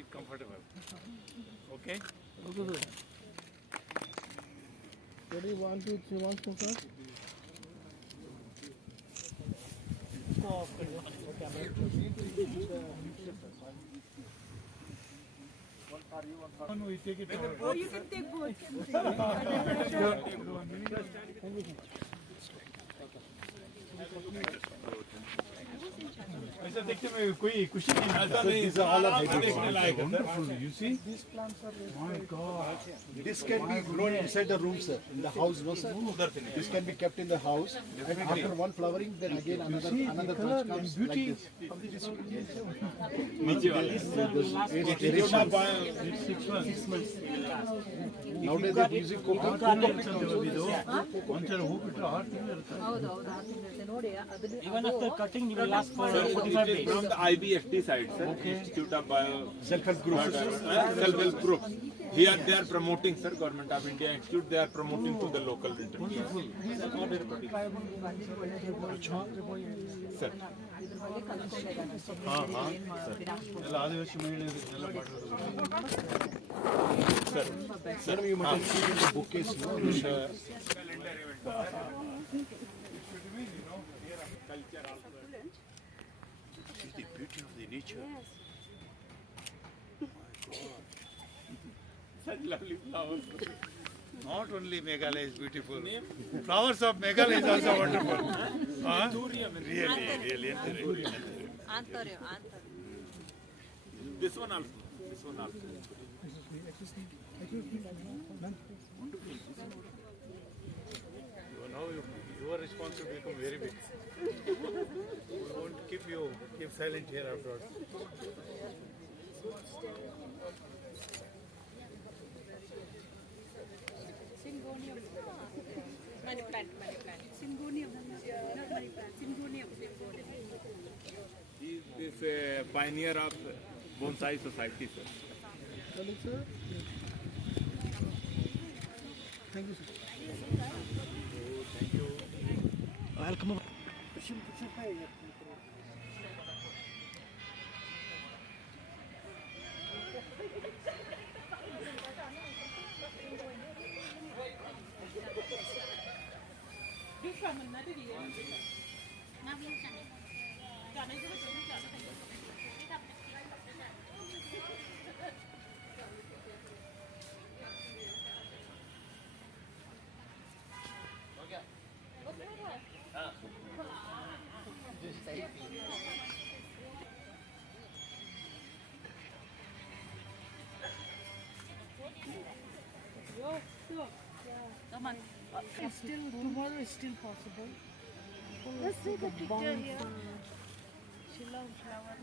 quite comfortable. Okay? Okay, sir. Ready, 1, 2, 3, 1, two, sir. We take it. Oh, you can take both. ऐसा देखने में कोई खुशी नहीं ऐसा नहीं, These are all of देखने लायक है, sir. wonderful. You see? These plants are My God. This can be grown inside the room, sir. In the house, no, sir. This can be kept in the house. And after one flowering, then again another Color branch comes and like beauty. this. नीचे वाला It's 6 months. Nowadays they're using cocoa. ಒಂದ್ಸಲ ಹೋಗ್ಬಿಟ್ರೆ 6 ತಿಂಗಳು ಇರುತ್ತೆ. ಹೌದೌದು ಆಗ್ತಿರುತ್ತೆ ನೋಡಿ ಅದನ್ನ Even after cutting, it will last for Sir, 45 it is days. from the IBFT side, sir. Institute of Bio Self-help group. Self-help group. Here they are promoting, sir. Government of India Institute. They are promoting to the local internet. Sir. ಇದ್ರ ಬಗ್ಗೆ ಕಲ್ತ್ಕೊಂಡಿದ್ದಾನೆ ಎಲ್ಲ ಆದಿವಾಸಿ ಮಹಿಳೆಯರು ಇದನ್ನೆಲ್ಲ ಮಾಡೋದು. Sir, you must have seen in the bouquets, no? Which, The beauty of the nature. Such lovely flowers. Not only Meghalaya is beautiful, flowers of Meghalaya is also wonderful. Huh? Really. ಆಂತರ್ಯ This one also. This one also. Now your responsibility become very big. We won't keep silent here afterwards. Money plant syngonium not money plant syngonium He is this pioneer of bonsai society, sir. Hello, sir. Thank you, sir. Welcome. Still, tomorrow is still possible. let's see the picture here she loves flowers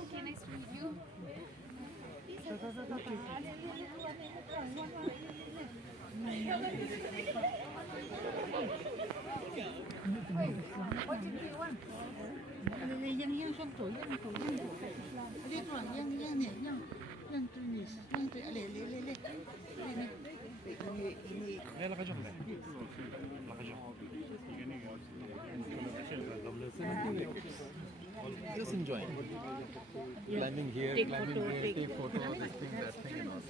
okay nice to meet you Yang song tuổi, yang tuổi. Đi rồi, yang này, yang tuổi này, yang tuổi, le. just enjoy. Climbing here, climbing there, take photo, this thing, that thing, and all.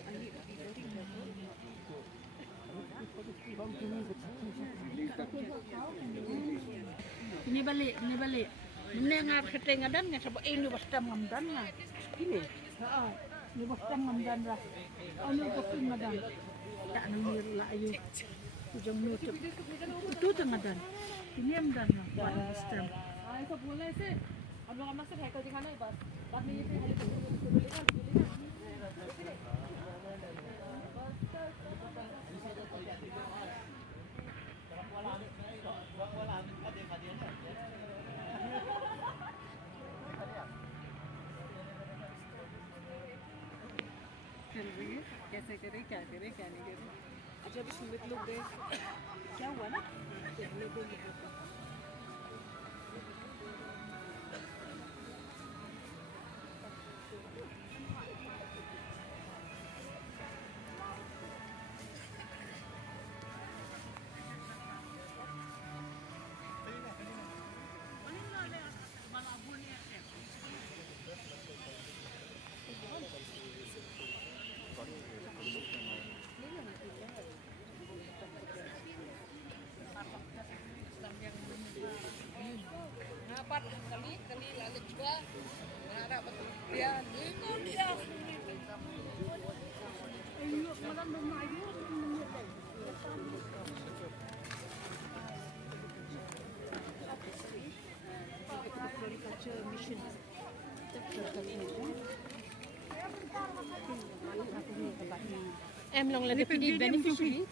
Ini balik. Mendengar ketengadan nga sa ini basta ngamdan nga. Ini. Oo. Ini basta ngamdan ra. Ano ko ngadan. Tak namir la ayu. Ujung nutup. Itu tengadan. Ini amdan nga. Basta. ऐसा बोलने से हम लोग अपना से hacker दिखाना है बस बाद में ये से चल रही है कैसे करें क्या नहीं करें अच्छा अभी सुमित लोग गए क्या हुआ ना देखने को Floriculture mission. Em lòng là được đi beneficiary.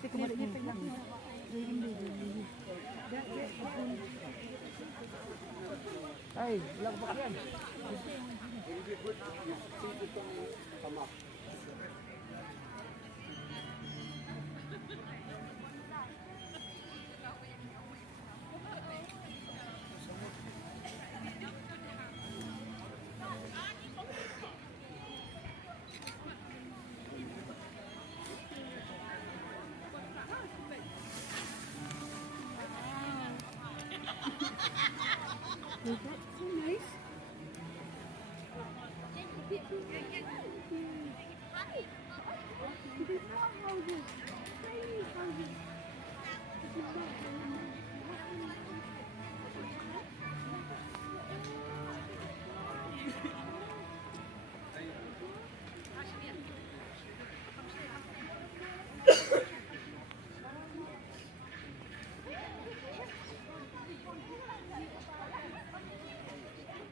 Hey, lang ba yan? So nice.